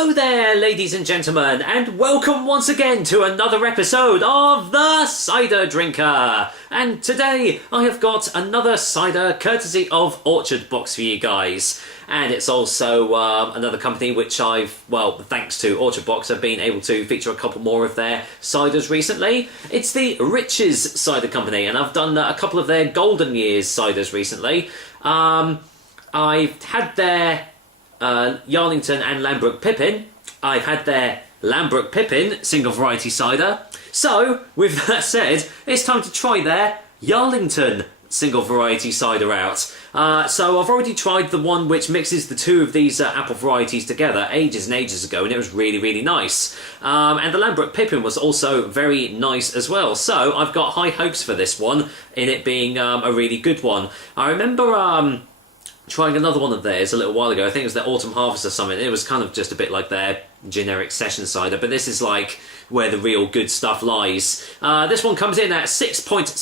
Hello there, ladies and gentlemen, and welcome once again to another episode of The Cider Drinker. And today I have got another cider courtesy of Orchard Box for you guys. And it's also another company which I've, well, thanks to Orchard Box, I've been able to feature a couple more of their ciders recently. It's the Riches Cider Company, and I've done a couple of their Golden Years ciders recently. I've had their Yarlington and Lambrook Pippin. I've had their Lambrook Pippin single variety cider. So, with that said, it's time to try their Yarlington single variety cider out. So I've already tried the one which mixes the two of these apple varieties together ages and ages ago, and it was really, really nice. And the Lambrook Pippin was also very nice as well. So I've got high hopes for this one, in it being a really good one. I remember trying another one of theirs a little while ago. I think it was their Autumn Harvest or something. It was kind of just a bit like their generic session cider, but this is like where the real good stuff lies. This one comes in at 6.7%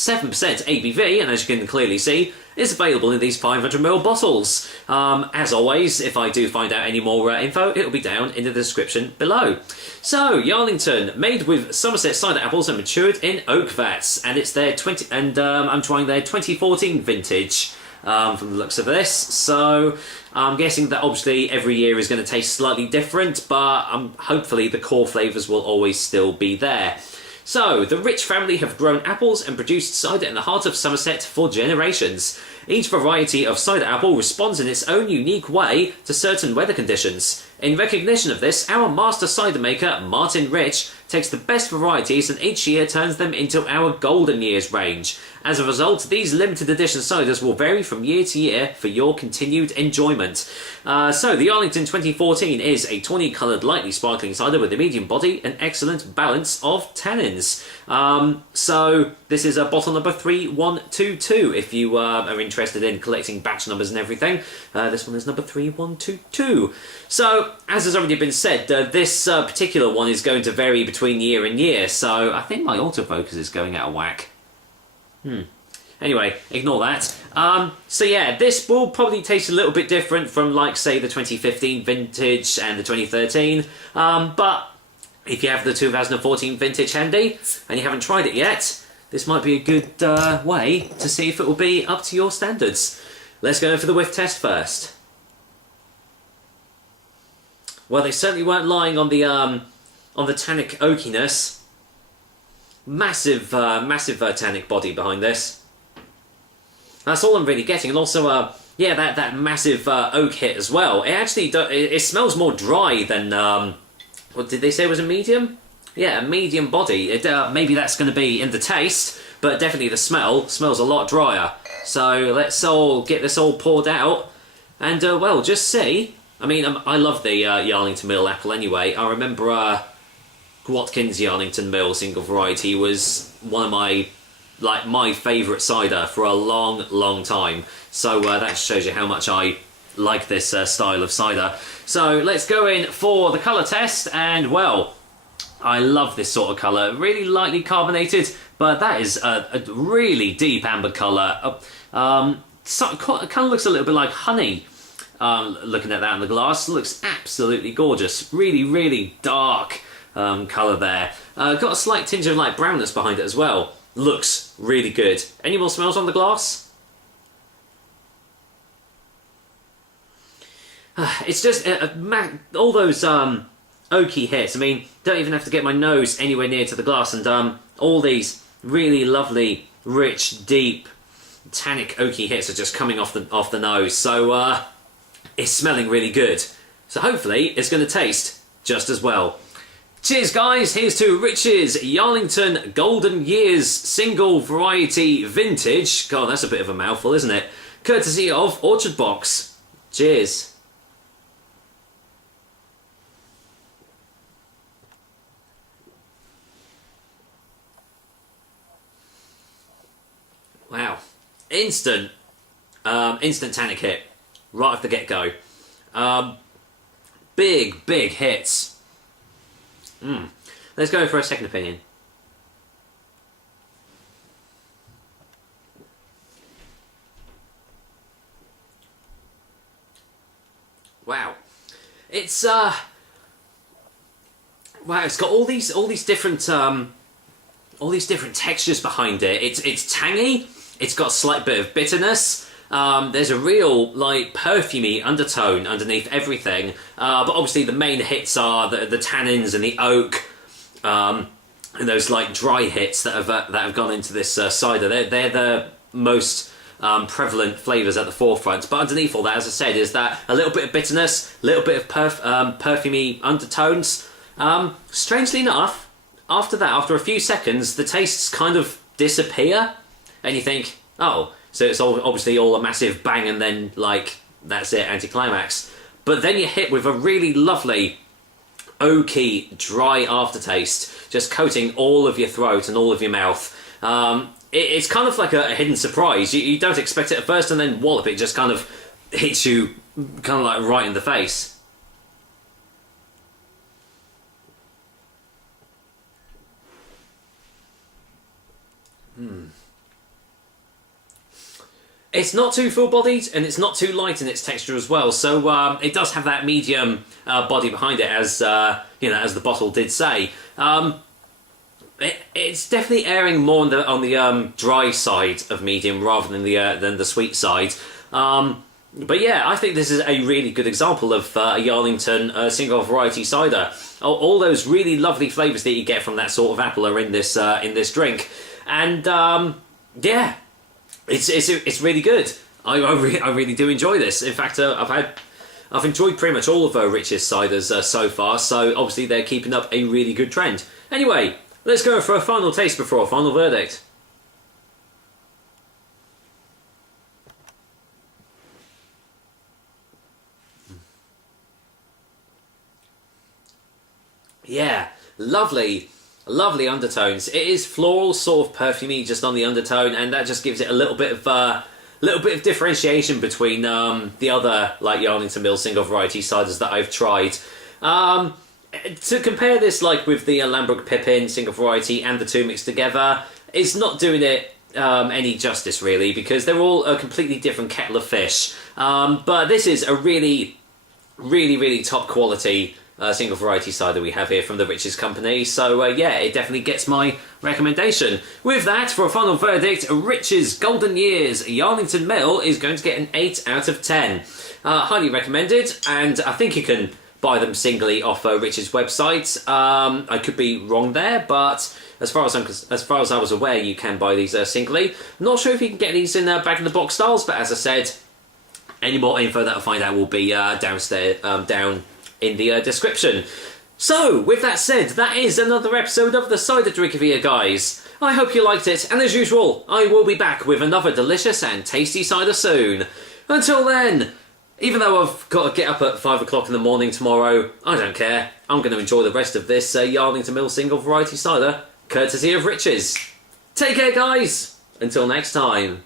ABV, and as you can clearly see, is available in these 500ml bottles. As always, if I do find out any more info, it'll be down in the description below. So, Yarlington, made with Somerset cider apples and matured in oak vats, and it's their I'm trying their 2014 vintage. From the looks of this, so I'm guessing that obviously every year is going to taste slightly different, but hopefully the core flavours will always still be there. So, the Rich family have grown apples and produced cider in the heart of Somerset for generations. Each variety of cider apple responds in its own unique way to certain weather conditions. In recognition of this, our master cider maker, Martin Rich, takes the best varieties and each year turns them into our Golden Years range. As a result, these limited edition ciders will vary from year to year for your continued enjoyment. So, the Yarlington 2014 is a tawny coloured, lightly sparkling cider with a medium body and excellent balance of tannins. So, this is a bottle number 3122 if you are interested in collecting batch numbers and everything. This one is number 3122. So, as has already been said, this particular one is going to vary between year and year, so I think my autofocus is going out of whack. Anyway, ignore that. So yeah, this will probably taste a little bit different from, like, say, the 2015 vintage and the 2013, but if you have the 2014 vintage handy and you haven't tried it yet, this might be a good way to see if it will be up to your standards. Let's go for the whiff test first. Well, they certainly weren't lying on the tannic oakiness. Massive tannic body behind this. That's all I'm really getting, and also, yeah, that massive oak hit as well. It actually it smells more dry than what did they say was a medium? Yeah, a medium body. Maybe that's going to be in the taste, but definitely the smell smells a lot drier. So let's all get this all poured out, and well, just see. I mean, I love the Yarlington Mill apple anyway. I remember Watkins Yarlington Mill single variety was one of my favourite cider for a long, long time. So that shows you how much I like this style of cider. So let's go in for the colour test, and well, I love this sort of colour. Really lightly carbonated, but that is a really deep amber colour. Kind of looks a little bit like honey. Looking at that in the glass, looks absolutely gorgeous. Really, really dark colour there. Got a slight tinge of like brownness behind it as well. Looks really good. Any more smells on the glass? It's just all those oaky hits. I mean, don't even have to get my nose anywhere near to the glass, and all these really lovely, rich, deep, tannic oaky hits are just coming off the nose. So it's smelling really good. So hopefully it's going to taste just as well. Cheers, guys. Here's to Rich's Yarlington Golden Years Single Variety Vintage. God, that's a bit of a mouthful, isn't it? Courtesy of Orchard Box. Cheers. Wow. Instant tannic hit. Right off the get-go. Big hits. Let's go for a second opinion. Wow. It's wow, it's got all these different textures behind it. It's tangy. It's got a slight bit of bitterness. There's a real like perfumey undertone underneath everything. But obviously the main hits are the tannins and the oak, and those like dry hits that have gone into this cider. They're the most prevalent flavours at the forefront. But underneath all that, as I said, is that a little bit of bitterness, a little bit of perfumey undertones. Strangely enough, after that, after a few seconds, the tastes kind of disappear, and you think, oh, so it's obviously all a massive bang, and then like that's it, anticlimax. But then you're hit with a really lovely oaky, dry aftertaste, just coating all of your throat and all of your mouth. It's kind of like a hidden surprise. You don't expect it at first, and then wallop, it just kind of hits you kind of like right in the face. It's not too full-bodied, and it's not too light in its texture as well. So it does have that medium body behind it, as as the bottle did say. It's definitely erring more on the dry side of medium rather than the sweet side. But yeah, I think this is a really good example of a Yarlington single variety cider. All those really lovely flavours that you get from that sort of apple are in this drink, and yeah, it's really good. I really do enjoy this. In fact, I've enjoyed pretty much all of Rich's ciders so far. So obviously they're keeping up a really good trend. Anyway, let's go for a final taste before a final verdict. Yeah, lovely undertones. It is floral, sort of perfumey, just on the undertone, and that just gives it a little bit of differentiation between the other like Yarlington Mill single variety ciders that I've tried. To compare this like with the Lambrook Pippin single variety and the two mixed together, it's not doing it any justice really, because they're all a completely different kettle of fish. But this is a really top quality single variety cider we have here from the Rich's company. So yeah, it definitely gets my recommendation. With that, for a final verdict, Rich's Golden Years Yarlington Mill is going to get an 8 out of 10. Highly recommended, and I think you can buy them singly off Rich's website. I could be wrong there, but as far as I was aware, you can buy these singly. Not sure if you can get these in bag in the box styles, but as I said, any more info that I'll find out will be downstairs, down in the description. So, with that said, that is another episode of the Cider Drinker here, guys. I hope you liked it, and as usual, I will be back with another delicious and tasty cider soon. Until then, even though I've got to get up at 5 o'clock in the morning tomorrow, I don't care. I'm going to enjoy the rest of this Yarlington Mill single variety cider, courtesy of Rich's. Take care, guys. Until next time.